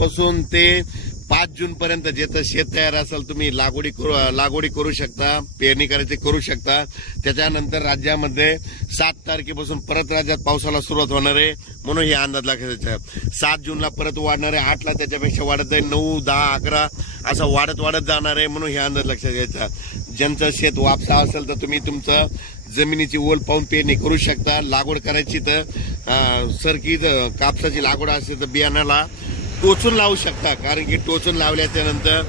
पासून ते पाच जून पर्यंत तर शेत तयार असेल तुम्ही लागवडी करू लागवडी करू शकता पेरणी करायची करू शकता. त्याच्यानंतर राज्यामध्ये सात तारखेपासून परत राज्यात पावसाला सुरुवात होणार आहे. म्हणून हे अंदाज लक्षात सात जूनला परत वाढणार आहे. आठला त्याच्यापेक्षा वाढत जाईल. नऊ दहा अकरा असं वाढत वाढत जाणार आहे. म्हणून हे अंदाज लक्षात घ्यायचा ज्यांचं शेत वापसा असेल तर तुम्ही तुमचं जमिनीची ओल पाहून पेरणी करू शकता. लागवड करायची तर सरकी कापसाची लागवड असेल तर बियाणाला टोचून लावू शकता. कारण की टोचून लावल्याच्या नंतर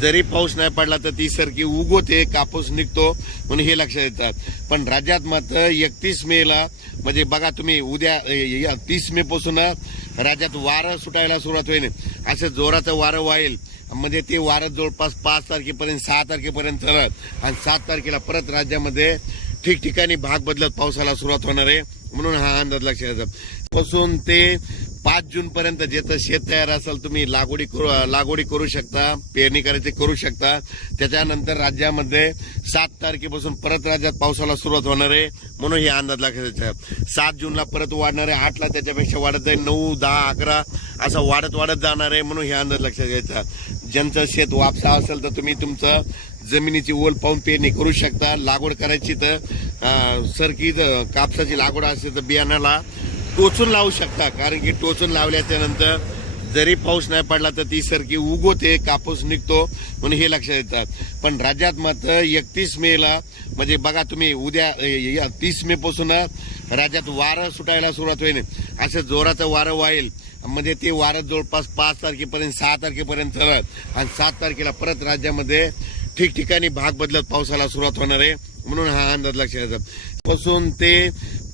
जरी पाऊस नाही पडला तर ती सरकी उगवते कापूस निघतो म्हणून हे लक्षात येतात पण राज्यात मात्र एकतीस मेला म्हणजे बघा तुम्ही उद्या तीस मे पासून राज्यात वारं सुटायला सुरुवात होईल. असं जोराचं वारं वाईल म्हणजे ते वारं जवळपास पाच तारखेपर्यंत सहा तारखेपर्यंत चालत आणि सात तारखेला परत राज्यामध्ये ठिकठिकाणी भाग बदलत पावसाला सुरुवात होणार आहे. म्हणून हा अंदाज लक्षात येतो. पासून ते पाच जून पर्यंत जेथं शेत तयार असेल तुम्ही लागवडी करू लागवडी करू शकता पेरणी करायची करू शकता. त्याच्यानंतर राज्यामध्ये सात तारखेपासून परत राज्यात पावसाला सुरुवात होणार आहे म्हणून हे अंदाज लक्षात सात जूनला परत वाढणार आहे आठला त्याच्यापेक्षा वाढत जाईल नऊ दहा अकरा असं वाढत वाढत जाणार आहे म्हणून हे अंदाज लक्षात घ्यायचा ज्यांचं शेत वापसा असेल तर तुम्ही तुमचं जमिनीची ओल पाहून पेरणी करू शकता. लागवड करायची तर सरकी कापसाची लागवड असेल तर बियाणाला टोचून लावू शकता. कारण की टोचून लावल्याच्या नंतर जरी पाऊस नाही पडला तर ती सरकी उगवते कापूस निघतो म्हणून हे लक्षात येतात. पण राज्यात मात्र एकतीस मेला म्हणजे बघा तुम्ही उद्या तीस मे पासून राज्यात वारं सुटायला सुरुवात होईल. असं जोराचं वारं वाईल म्हणजे ते वारं जवळपास पाच तारखेपर्यंत सहा तारखेपर्यंत चालत आणि सात तारखेला परत राज्यामध्ये ठिकठिकाणी भाग बदलत पावसाला सुरुवात होणार आहे. म्हणून हा अंदाज लक्षात येतात पासून ते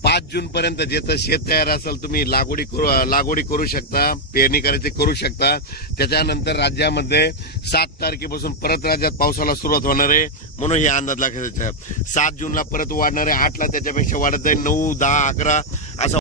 पाच जून पर्यंत जेथं शेत तयार असेल तुम्ही लागवडी करू लागवडी करू शकता पेरणी करायची करू शकता. त्याच्यानंतर राज्यामध्ये सात तारखेपासून परत राज्यात पावसाला सुरुवात होणार आहे म्हणून हे अंदाज लक्षात सात जूनला परत वाढणार आहे आठला त्याच्यापेक्षा वाढत आहे नऊ दहा अकरा